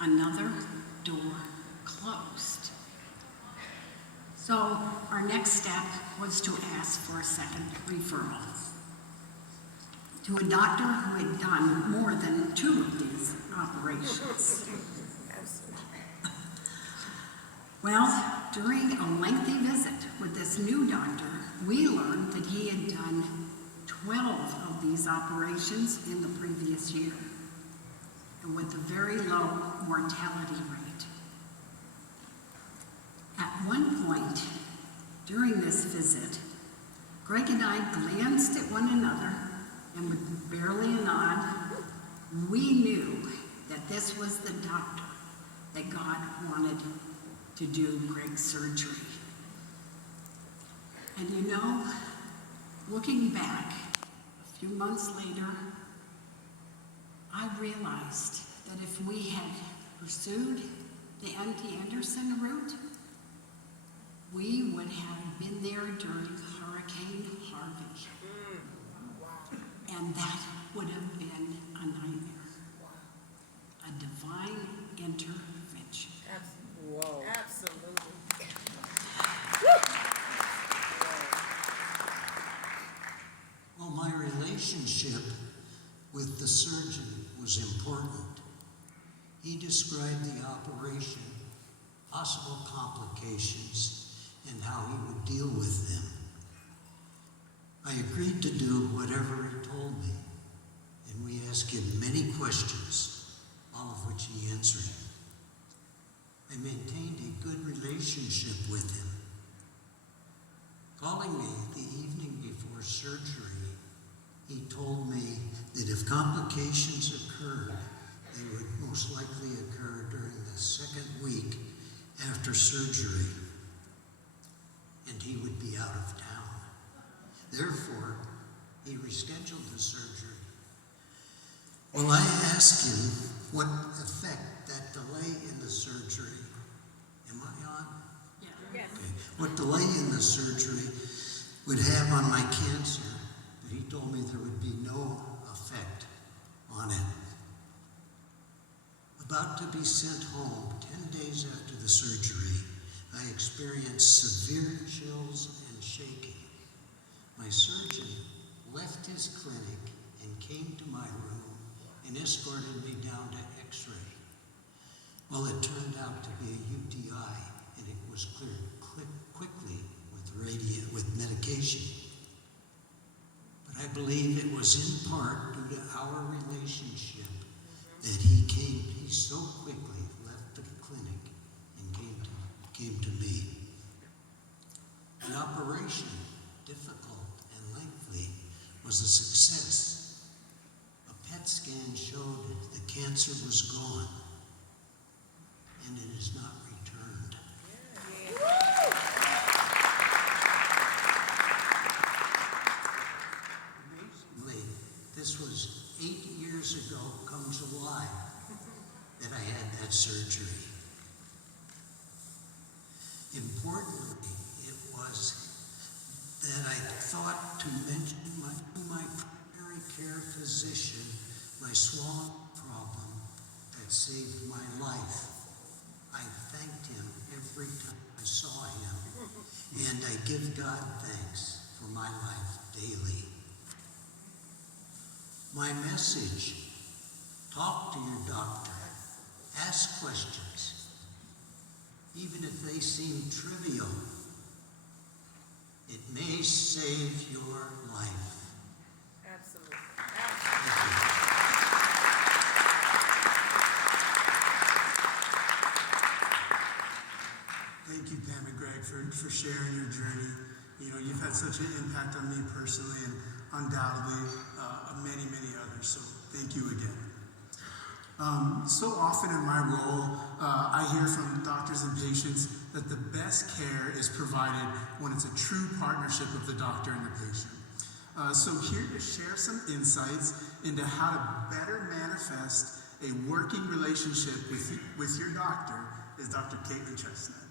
another door closed. So our next step was to ask for a second referral to a doctor who had done more than 2 of these operations. Well, during a lengthy visit with this new doctor, we learned that he had done 12 of these operations in the previous year, and with a very low mortality rate. At one point during this visit, Greg and I glanced at one another, and with barely a nod, we knew that this was the doctor that God wanted to do Greg's surgery. And you know, looking back a few months later, I realized that if we had pursued the M.T. Anderson route, we would have been there during Hurricane Harvey. And that would have been a nightmare. A divine intervention. Whoa. Absolutely. Well, my relationship with the surgeon was important. He described the operation, possible complications, and how he would deal with them. I agreed to do whatever he told me, and we asked him many questions, all of which he answered. I maintained a good relationship with him. Calling me the evening before surgery, he told me that if complications occurred, they would most likely occur during the second week after surgery, and he would be out of town. Therefore, he rescheduled the surgery. Well, I asked him what effect that delay in the surgery, am I on? Yeah. Yes. Okay. What delay in the surgery would have on my cancer, but he told me there would be no effect on it. About to be sent home 10 days after the surgery, I experienced severe chills and shaking. My surgeon left his clinic and came to my room and escorted me down to X-ray. Well, it turned out to be a UTI, and it was cleared quickly with medication. But I believe it was in part due to our relationship that he so quickly left the clinic and came to me. The operation, difficult and lengthy, was a success. A PET scan showed the cancer was gone, and it is not returned. Amazingly, this was 8 years ago, come July, that I had that surgery. Importantly, it was that I thought to mention to my primary care physician my swollen problem that saved my life. I thanked him every time I saw him, and I give God thanks for my life daily. My message: talk to your doctor, ask questions, even if they seem trivial. It may save your life. Absolutely. Thank you, Pam and Greg, for sharing your journey. You know, you've had such an impact on me personally, and undoubtedly many, many others. So thank you again. So often in my role, I hear from doctors and patients that the best care is provided when it's a true partnership of the doctor and the patient. So here to share some insights into how to better manifest a working relationship with your doctor is Dr. Caitlin Chestnut.